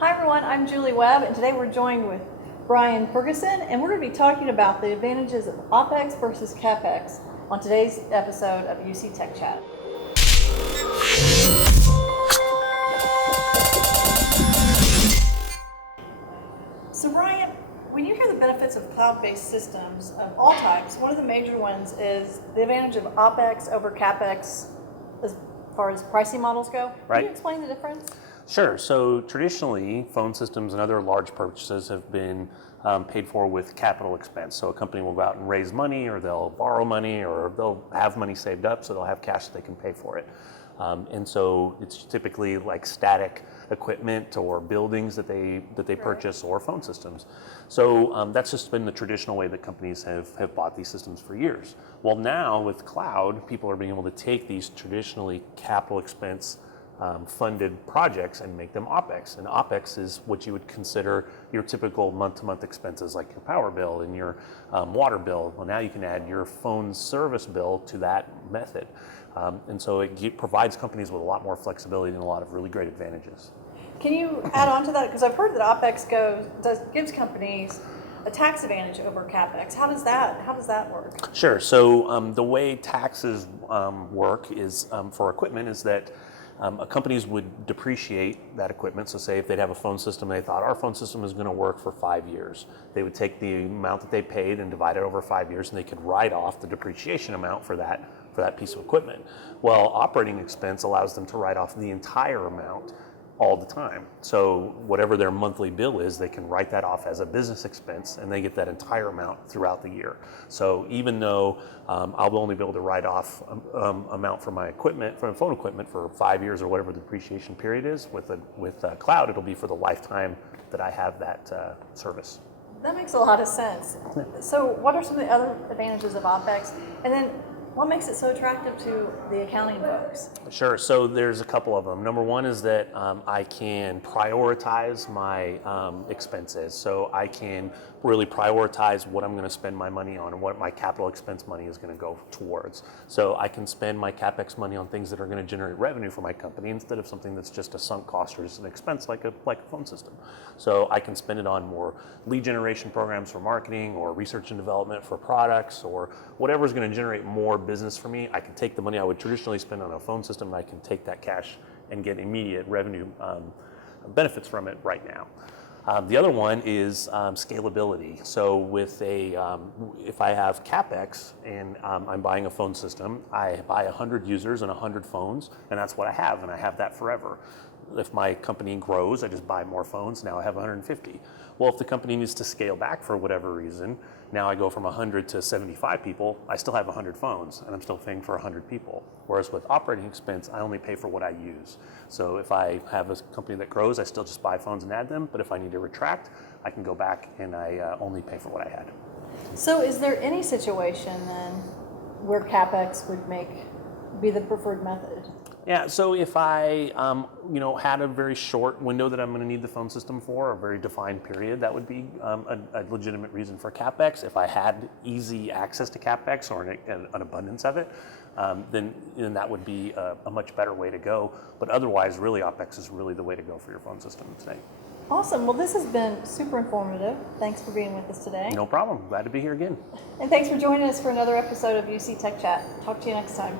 Hi everyone, I'm Julie Webb, and today we're joined with Brian Ferguson, and we're going to be talking about the advantages of OpEx versus CapEx on today's episode of UC Tech Chat. So Brian, when you hear the benefits of cloud-based systems of all types, one of the major ones is the advantage of OpEx over CapEx as far as pricing models go. Right. Can you explain the difference? Sure. So traditionally, phone systems and other large purchases have been paid for with capital expense. So a company will go out and raise money, or they'll borrow money, or they'll have money saved up, so they'll have cash that they can pay for it. And so it's typically like static equipment or buildings that they purchase, or phone systems. So that's just been the traditional way that companies have bought these systems for years. Well, now with cloud, people are being able to take these traditionally capital expense funded projects and make them OpEx. And OpEx is what you would consider your typical month-to-month expenses, like your power bill and your water bill. Well, now you can add your phone service bill to that method. And so it provides companies with a lot more flexibility and a lot of really great advantages. Can you add on to that? Because I've heard that OpEx gives companies a tax advantage over CapEx. How does that work? Sure. So the way taxes work is for equipment is that companies would depreciate that equipment. So say if they'd have a phone system, they thought our phone system is going to work for 5 years. They would take the amount that they paid and divide it over 5 years, and they could write off the depreciation amount for that piece of equipment. Well, operating expense allows them to write off the entire amount all the time. So whatever their monthly bill is, they can write that off as a business expense, and they get that entire amount throughout the year. So even though I'll only be able to write off amount for my equipment, for phone equipment, for 5 years or whatever the depreciation period is, with cloud, it'll be for the lifetime that I have that service. That makes a lot of sense. Yeah. So what are some of the other advantages of OpEx? And then what makes it so attractive to the accounting folks? Sure. So there's a couple of them. Number one is that I can prioritize my expenses. So I can really prioritize what I'm going to spend my money on and what my capital expense money is going to go towards. So I can spend my CapEx money on things that are going to generate revenue for my company instead of something that's just a sunk cost or just an expense like a phone system. So I can spend it on more lead generation programs for marketing, or research and development for products, or whatever is going to generate more business for me. I can take the money I would traditionally spend on a phone system, and I can take that cash and get immediate revenue benefits from it right now. The other one is scalability. So with if I have CapEx and I'm buying a phone system, I buy 100 users and 100 phones, and that's what I have, and I have that forever. If my company grows, I just buy more phones. Now I have 150. Well, if the company needs to scale back for whatever reason, now I go from 100 to 75 people, I still have 100 phones, and I'm still paying for 100 people. Whereas with operating expense, I only pay for what I use. So if I have a company that grows, I still just buy phones and add them. But if I need to retract, I can go back and I only pay for what I had. So is there any situation then where CapEx would be the preferred method? Yeah, so if I had a very short window that I'm going to need the phone system for, a very defined period, that would be a legitimate reason for CapEx. If I had easy access to CapEx, or an abundance of it, then that would be a much better way to go. But otherwise, really, OpEx is really the way to go for your phone system today. Awesome. Well, this has been super informative. Thanks for being with us today. No problem. Glad to be here again. And thanks for joining us for another episode of UC Tech Chat. Talk to you next time.